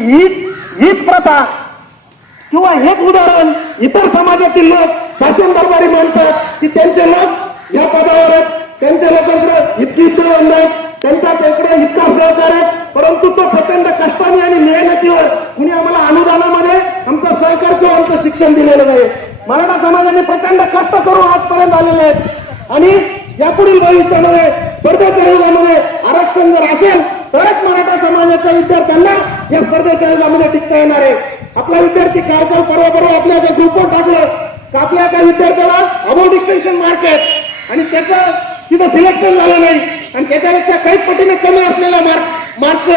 हीच हीच प्रथा किंवा हेच उदाहरण इतर समाजातील लोक शासन दरबारी मानतात की त्यांचे लोक या पदावर त्यांच्या लोकांकडे इतकी इतकी त्यांचा इकडे इतका सहकार आहे. परंतु तो प्रचंड कष्टाने आणि मेहनतीवर कुणी आम्हाला अनुदानामध्ये आमचं सहकार किंवा आमचं शिक्षण दिलेलं नाही. मराठा समाजाने प्रचंड कष्ट करून आजपर्यंत आलेले आहेत. आणि यापुढील भविष्यामध्ये स्पर्धेच्या युगामध्ये आरक्षण जर असेल तरच मराठा समाजाच्या विद्यार्थ्यांना या स्पर्धेच्या आयोगामध्ये टिकता येणार आहे. आपला विद्यार्थी काल काल परवा परवा आपल्या एका ग्रुपवर टाकलं. का आपल्या एका विद्यार्थ्याला अबाउट एक्सटेन्शन मार्क आहेत? आणि त्याचं तिथं सिलेक्शन झालं नाही. आणि त्याच्यापेक्षा काही पटीने कमी असलेल्या मार्क मार्क्स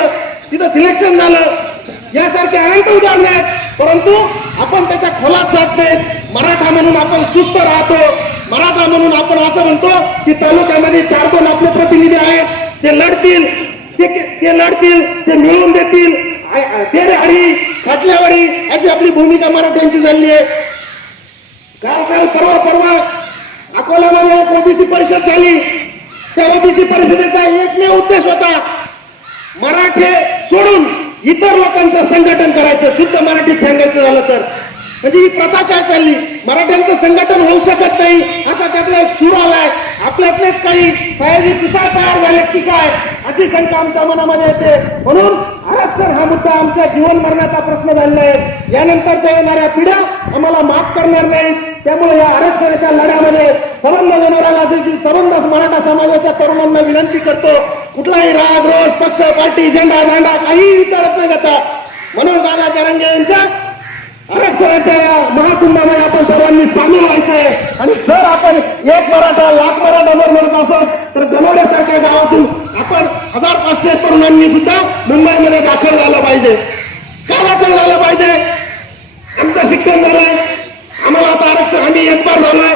तिथं सिलेक्शन झालं. यासारखे अनेक उदाहरणे आहेत. परंतु आपण त्याच्या खोलात जात नाही. मराठा म्हणून आपण सुस्त राहतो. मराठा म्हणून आपण असं म्हणतो की तालुक्यामध्ये चार दोन आपले प्रतिनिधी आहेत. ते लढतील. ते ते लढतील ते मिळवून देतील हरी खाटल्यावरी अशी आपली भूमिका मराठ्यांची झाली आहे. काल काल परवा परवा अकोल्यामध्ये ओबीसी परिषद झाली. त्या ओबीसी परिषदेचा एकमेव उद्देश होता मराठे सोडून इतर लोकांचं संघटन करायचं शुद्ध मराठीत सांगायचं झालं तर. म्हणजे ही प्रथा काय चालली? मराठ्यांचं संघटन होऊ शकत नाही असा त्यातला एक सूर आलाय आपल्यातलेच काही सयाजी पिसाळ तयार झाले की काय? अशी शंका आमच्या मनामध्ये येते. म्हणून आरक्षण हा मुद्दा आमच्या जीवन मरणाचा प्रश्न झालेला आहे. यानंतरच्या येणाऱ्या पिढ्या आम्हाला माफ करणार नाहीत. त्यामुळे या आरक्षणाच्या लढ्यामध्ये संबंध देणाऱ्याला असेल की संबंध मराठा समाजाच्या तरुणांना विनंती करतो कुठलाही राग रोष पक्ष पार्टी झेंडा दांडा काहीही विचारत नाही जाता. म्हणून दादा तरंगे यांच्या आरक्षणाच्या या महाकुंभामध्ये आपण सर्वांनी सामील आहे. आणि जर आपण एक मराठा लाख मराठा जर म्हणत असो तर गणवण्यासारख्या गावातून आपण तरुणांनी सुद्धा मुंबईमध्ये दाखल झालं पाहिजे. का दाखल झालं पाहिजे? आमचं शिक्षण झालंय. आम्हाला आता आरक्षण आम्ही एक बार झालोय.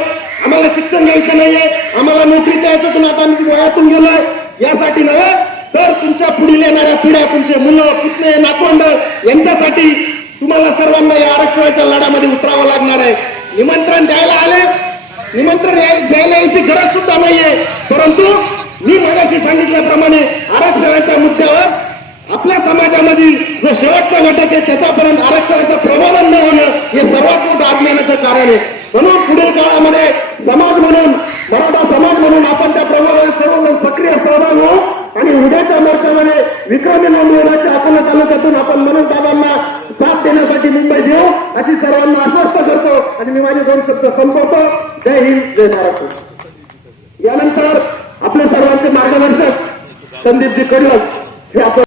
आम्हाला शिक्षण घ्यायचं नाहीये. आम्हाला नोकरीच्या याच्यातून आता आम्ही वयातून गेलोय. यासाठी नव्हे तर तुमच्या पुढील येणाऱ्या पिढ्या तुमचे मुलं पुतणे नातवंड यांच्यासाठी तुम्हाला सर्वांना या आरक्षणाच्या लढ्यामध्ये उतरावं लागणार आहे. निमंत्रण द्यायला आले. निमंत्रण द्यायला यायची गरज सुद्धा नाहीये. परंतु मी मगाशी सांगितल्याप्रमाणे आरक्षणाच्या मुद्द्यावर आपल्या समाजामधील जो शेवटचा घटक आहे त्याच्यापर्यंत आरक्षणाचं प्रबोधन न होणं हे सर्वात मोठं अज्ञानाचं कारण आहे. म्हणून पुढील काळामध्ये समाज म्हणून मराठा समाज म्हणून आपण त्या प्रबोधन सर्वजण सक्रिय सहभाग होऊ आणि उद्याच्या मोर्चामध्ये विक्रमी नोंदवण्याच्या अकोला तालुक्यातून आपण मनोज दादांना साथ देण्यासाठी मुंबई देऊ अशी सर्वांना आश्वस्त करतो. आणि मी माझे दोन शब्द संपवतो. जय हिंद जय महाराष्ट्र. यानंतर संदिग्ध करूनच हे आपण